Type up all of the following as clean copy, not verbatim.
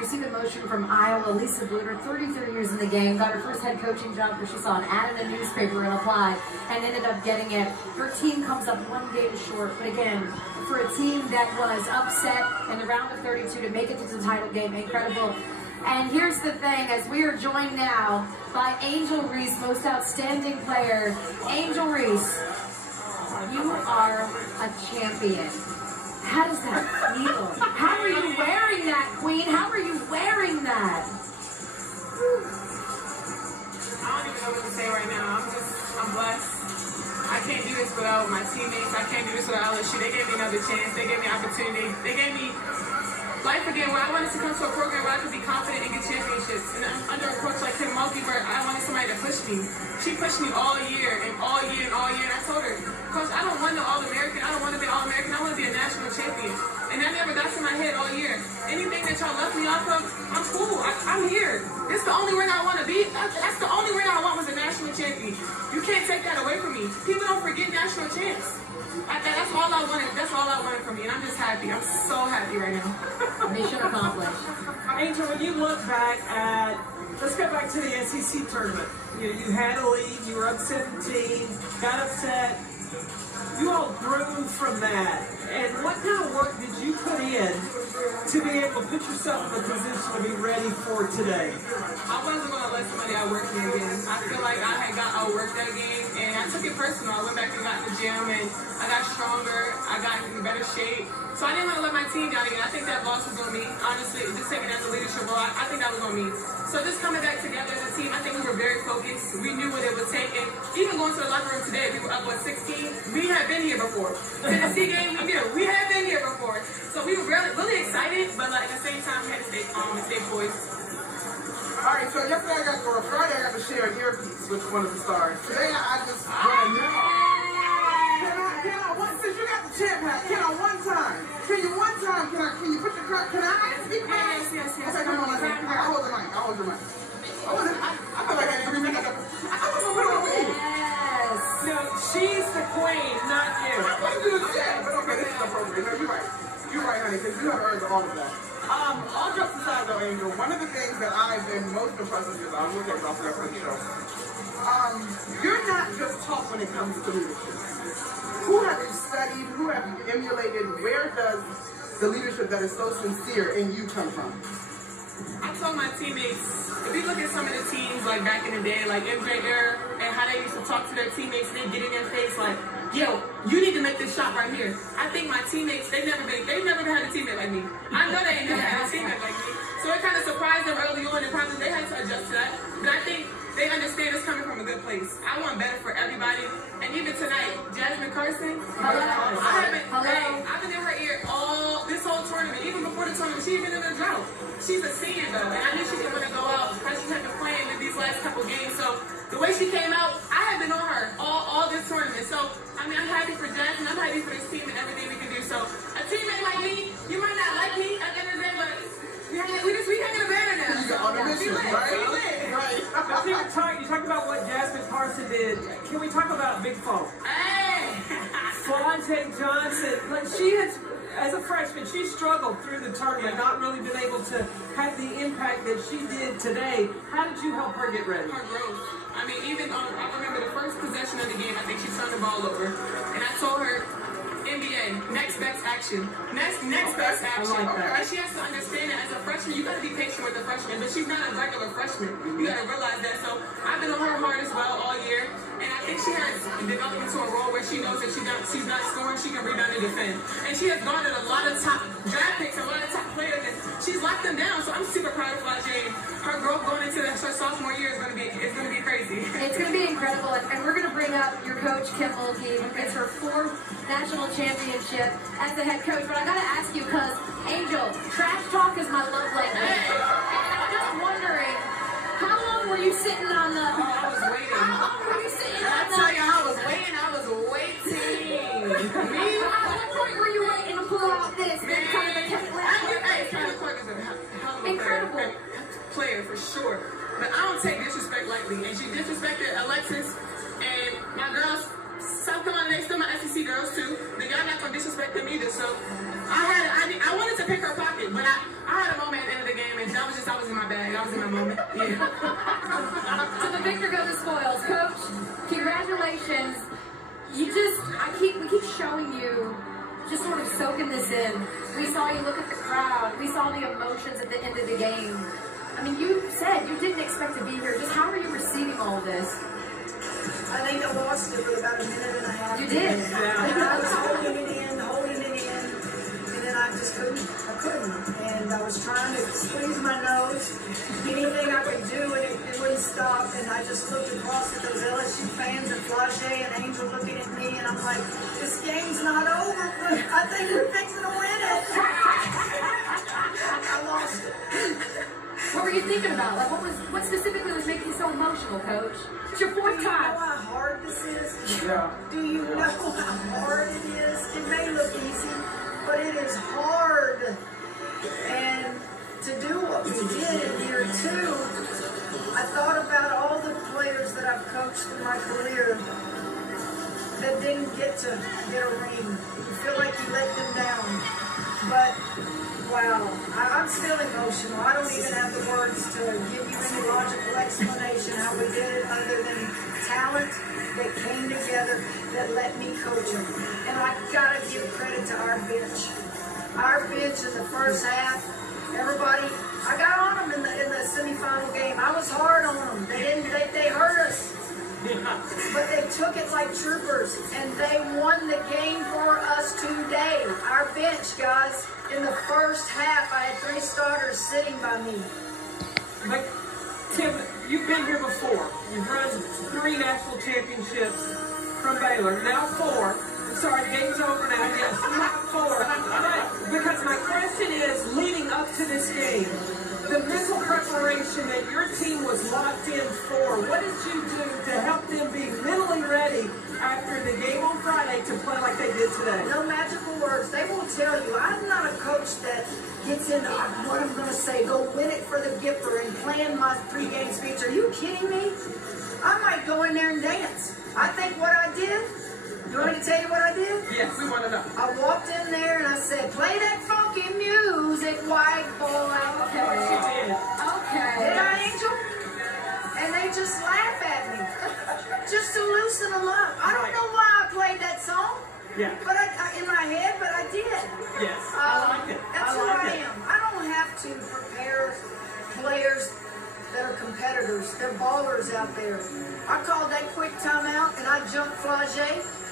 Received a motion from Iowa, Lisa Bluter, 33 years in the game, got her first head coaching job because she saw an ad in a newspaper and applied, and ended up getting it. Her team comes up one game short, but again, for a team that was upset in the round of 32 to make it to the title game, incredible. And here's the thing, as we are joined now by Angel Reese, most outstanding player. Angel Reese, you are a champion. How does that feel? How are you wearing that, Queen? How are you wearing that? I don't even know what to say right now. I'm blessed. I can't do this without my teammates. I can't do this without LSU. They gave me another chance. They gave me opportunity. They gave me life again where I wanted to come to a program where I could be confident and get championships. And under a coach like Kim Mulkey, where I wanted somebody to push me. She pushed me all year and all year and all year. And I told her, Coach, I don't want no All-American. I don't want to be All-American. I want to be a national champion. And that never got to my head all year. Anything that y'all left me off of, I'm cool. I'm here. This is the only ring I want to be. That's the only ring I want was a national champion. You can't take that away from me. People don't forget national champs. That's all I wanted. That's all I wanted from me, and I'm just happy. I'm so happy right now. Mission accomplished. Angel, when you look back at, let's go back to the SEC tournament. You had a lead. You were up 17. Got upset. You all grew from that. And what kind of work did you put in to be able to put yourself in a position to be ready for today? I wasn't going to let somebody outwork me again. I feel like I had got outworked that game, and I took it personal. I went back and got in the gym, and I got stronger. I got in better shape. So I didn't want to let my team down again. I think that loss was on me. Honestly, just taking it as a leadership role, I think that was on me. So just coming back together as a team, I think we were very focused. We knew what it would take. And even going to the locker room today, we were up, 16? We had been here before. Tennessee game, we had been here before. So we were really excited, but like at the same time, we had to stay calm and stay poised. All right, so yesterday Friday I got to share an earpiece with one of the stars. Today I just want to know. Since you got the champ hat, can you put your card, can I speak? Yes. Okay, come on, I'll hold the mic. I feel like I didn't even I was going to put it on me. Yes. No, she's the queen, not you. I want to do the chat, but okay, this is appropriate. No, you're right, honey, because you have earned all of that. All jokes aside, though, Angel, one of the things that I've been most impressed with is, I'm going to take it off there for the show. You're not just taught when it comes to leadership. Who have you studied? Who have you emulated? Where does the leadership that is so sincere in you come from? I told my teammates, if you look at some of the teams like back in the day, like MJ era, and how they used to talk to their teammates, and they get in their face like, yo, you need to make this shot right here. I think my teammates, they've never had a teammate like me. I know they ain't never had a teammate like me. So it kind of surprised them early on, and probably they had to adjust to that. But I think they understand it's coming from a good place. I want better for everybody. And even tonight, Jasmine Carson, I've been in her ear this whole tournament. Even before the tournament, she's been in a drought. She's a senior though, and I knew she didn't want to go out because she had been playing in these last couple games. So the way she came out, I have been on her all this tournament. So I mean, I'm happy for Jasmine. I'm happy for this team and everything we can do. So a teammate like me, you might not like me at the end of the day, but we hanging a banner now. You got on the mission, right? You talk about what Jasmine Carson did. Can we talk about Big Fo? Hey! Fonte Johnson. Like she has, as a freshman, she struggled through the tournament, not really been able to have the impact that she did today. How did you help her get ready? Her growth. I mean, even I remember the first possession of the game, I think she turned the ball over. And I told her, NBA, next best action. Next best action. I like that. And she has to understand that as a freshman, you got to be patient with the freshman, but she's not a regular freshman. You got to realize that. So I've been on her hard as well all year, and I think she has developed into a role where she knows that she's not scoring, she can rebound and defend. And she has garnered a lot of top draft picks, a lot of top players, and she's locked them down. So I'm super proud of Flajay. Her growth going into her sophomore year is going to be crazy. It's going to be incredible, and we're going to bring up your coach, Kim Mulkey, who gets her 4th national championship as the head coach. But I got to ask you, because Angel, trash talk is my love language. And I'm just wondering, how long were you sitting on the? I was waiting. How long were you sitting on I the? tell you, I was waiting. At what point were you waiting to pull out this? Then kind of a incredible player for sure. But I don't take disrespect lightly. And she disrespected Alexis and my girls. South Carolina, they still my SEC girls too. But y'all not gonna disrespect them either. So I I wanted to pick her pocket, but I had a moment at the end of the game, and I was in my bag. I was in my moment. Yeah. So the victor goes the spoils. Coach, congratulations. We keep showing you, just sort of soaking this in. We saw you look at the crowd. We saw the emotions at the end of the game. I mean, you said you didn't expect to be here. Just how are you receiving all of this? I think I lost it for about a minute and a half. You did. And I was holding it in, and then I just couldn't. I couldn't. And I was trying to squeeze my nose, anything I could do, and it wouldn't stop. And I just looked across at those LSU fans and Flage and Angel looking at me, and I'm like, this game's not over, but I think we're fixing to win it. I lost it. What were you thinking about? Like, what specifically was making you so emotional, Coach? It's your fourth time. Do you know how hard this is? Yeah. Do you know how hard it is? It may look easy, but it is hard. And to do what we did in year 2, I thought about all the players that I've coached in my career that didn't get to get a ring. You feel like you let them down. But wow, I'm still emotional. I don't even have the words to give you any logical explanation how we did it other than talent that came together that let me coach them. And I gotta give credit to our bench. Our bench in the first half, everybody, I got on them in the semifinal game. I was hard on them. They hurt us. But they took it like troopers, and they won the game for us today. Our bench, guys, in the first half, I had 3 starters sitting by me. But, Tim, you've been here before. You've run 3 national championships from Baylor, now 4. I'm sorry, the game's over now. Yes, not 4. But because my question is, leading up to this game, the mental preparation that your team was locked in for, what did you do to help them be mentally ready after the game on Friday to play like they did today? No magical words. They will tell you. I'm not a coach that gets into what I'm going to say, go win it for the Gipper and plan my pre-game speech. Are you kidding me? I might go in there and dance. I think what I did, you want me to tell you what I did? Yes, we want to know. I walked in there and I said, play that funky music, white boy. Okay. Did I, Angel? And they just laugh at me. Just to loosen them up. I don't know why I played that song. Yeah. But in my head, but I did. Yes, I like it. That's who I am. I don't have to prepare players that are competitors. They're ballers out there. I called that quick timeout and I jumped Flage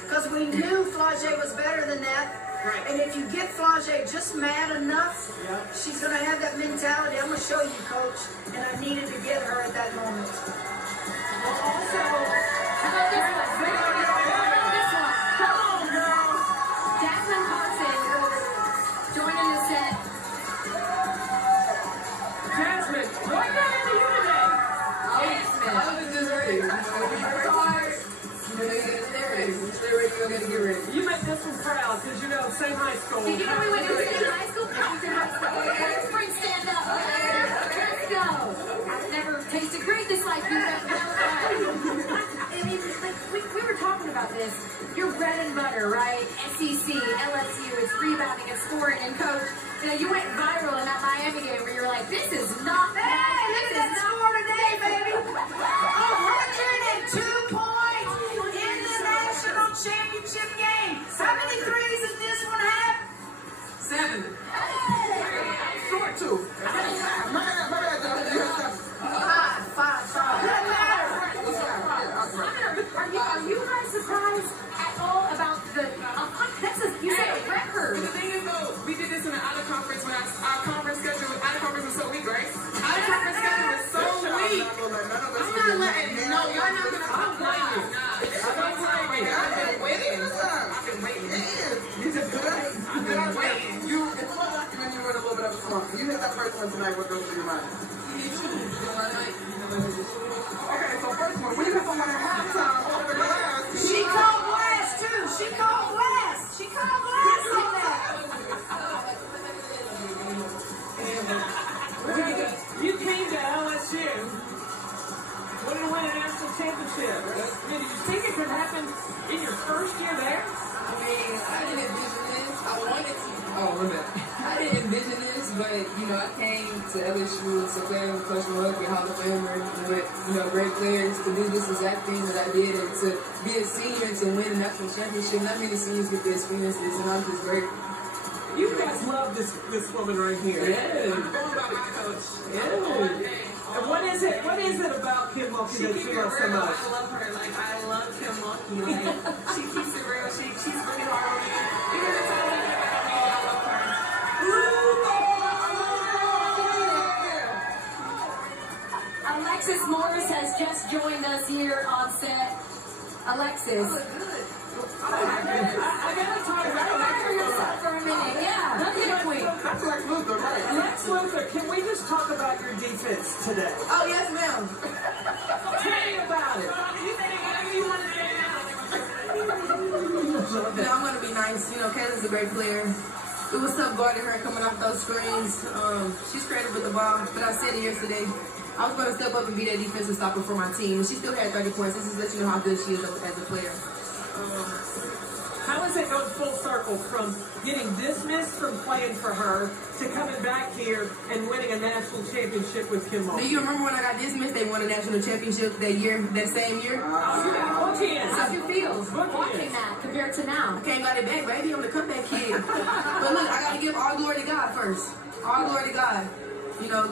because we knew Flage was better than that. Right. And if you get Flage just mad enough, she's going to have that mentality. I'm going to show you, Coach. And I needed to get her at that moment. Well, also, how about this one? Come on, girl. Jasmine Carson joining the set. Jasmine, what got into you today? Jasmine. I was just ready. You make this one proud because you know, same high school. Did you know we went to the same high school? Let's bring stand up. Let's go. I've never tasted greatness like you. I mean, like, we were talking about this. Your bread and butter, right? SEC, LSU, it's rebounding, it's scoring, and Coach, you know, you went viral in that Miami game where you were like, this is not bad. Hey, look at that score today, baby. 102 points in the national championship game. How many threes did this one have? 7. Short 2. My bad, Joe. You have 7. 5. Doesn't matter. Are you guys surprised at all about the, you said a record. But the thing is, though, we did this in an out-of-conference when our conference schedule was out-of-conference was so weak, right? Out-of-conference schedule was so weak. I'm not letting, no, y'all not going to complain. Don't blame me. I've been waiting. I've been waiting. You just do that? I've been waiting. It's fun when you were in a little bit of a slump. You hit that first one tonight, what goes through your mind? Okay, so first one, when you hit someone at halftime over the glass. She called glass, too. She called glass. She called glass on that. You came to LSU, wanted to win a national championship. Did you think it could happen in your first year there? I mean, I didn't envision this. I wanted to. Oh, my bad. I didn't envision this, but, you know, I came to LSU to play with Coach Murphy, Hall of Famer, with, you know, great players to do this exact thing that I did, and to be a senior and to win a national championship. Not many seniors get the experiences, and I'm just great. You guys love this woman right here. Yeah. Yeah. And what is it about Kim Mulkey that you love so much? I love her. Like, I love Kim Mulkey. Like, she keeps it real. She's really hard on me. Even the time when I love her. Alexis Morris has just joined us here on set. Alexis. I gotta talk about yourself for a minute. Yeah, look at it, Queen. That's Lex Luthor, right? Lex Luthor, can we just talk about your defense today? Oh, yes, ma'am. Tell me about it. No, I'm going to be nice. You know, Kayla's a great player. It was tough guarding her coming off those screens. She's creative with the ball, but I said it yesterday. I was going to step up and be that defensive stopper for my team, and she still had 30 points. This is let you know how good she is as a player. How is it going full circle from getting dismissed from playing for her to coming back here and winning a national championship with Kim Mulkey? Do you remember when I got dismissed? They won a national championship that same year. How do you feel watching that compared to now? I can't got it back, baby. I'm the comeback kid. But look, I got to give all glory to God first. All glory to God. You know,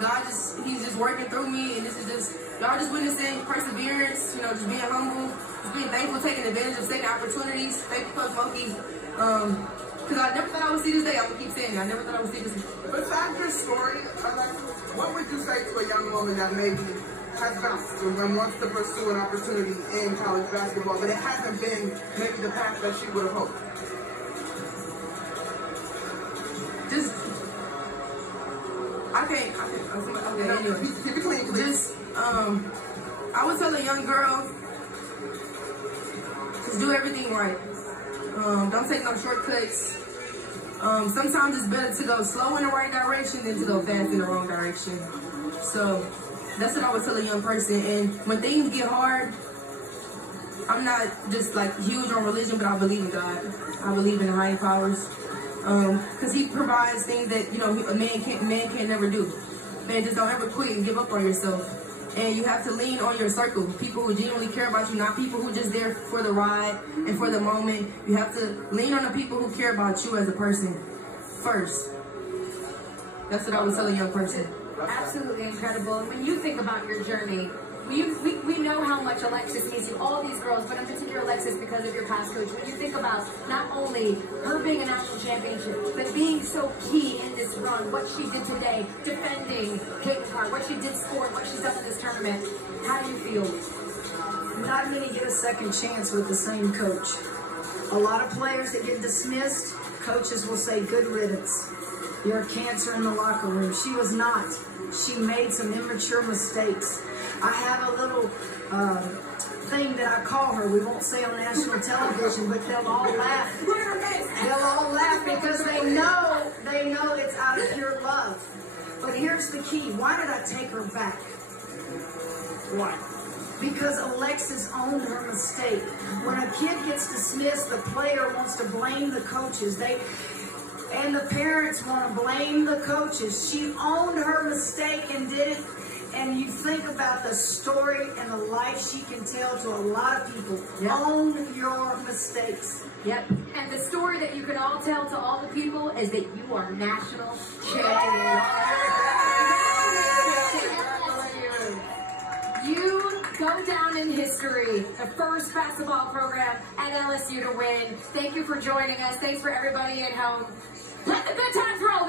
He's just working through me, and this is just, y'all just witnessing perseverance, you know, just being humble, just being thankful, taking advantage of second opportunities. Thank you, Coach Mulkey. Because I never thought I would see this day. I'm going to keep saying it. I never thought I would see this day. Besides your story, what would you say to a young woman that maybe has bounced and wants to pursue an opportunity in college basketball, but it hasn't been maybe the path that she would have hoped? Just, okay, anyway. Keep it clean, please. Just, I would tell a young girl, just do everything right. Don't take no shortcuts. Sometimes it's better to go slow in the right direction than to go fast in the wrong direction. So that's what I would tell a young person. And when things get hard, I'm not just like huge on religion, but I believe in God. I believe in the higher powers. Because He provides things that, you know, a man can't never do. Man, just don't ever quit and give up on yourself. And you have to lean on your circle, people who genuinely care about you, not people who just there for the ride and for the moment. You have to lean on the people who care about you as a person first. That's what I would tell a young person. Absolutely incredible. And when you think about your journey, we know how much Alexis means to all these girls, but in particular Alexis because of your past coach. When you think about not only her being a national championship, but being so key in this run, what she did today, defending Caitlin Clark, what she did score, what she's done in this tournament, how do you feel? Not many get a second chance with the same coach. A lot of players that get dismissed, coaches will say, good riddance. You're a cancer in the locker room. She was not. She made some immature mistakes. I have a little thing that I call her. We won't say on national television, but they'll all laugh. They'll all laugh because they know it's out of pure love. But here's the key. Why did I take her back? Why? Because Alexis owned her mistake. When a kid gets dismissed, the player wants to blame the coaches. And the parents want to blame the coaches. She owned her mistake and did it. And you think about the story and the life she can tell to a lot of people. Yep. Own your mistakes. Yep. And the story that you can all tell to all the people is that you are national champions. You go down in history, the first basketball program at LSU to win. Thank you for joining us. Thanks for everybody at home. Let the good times roll.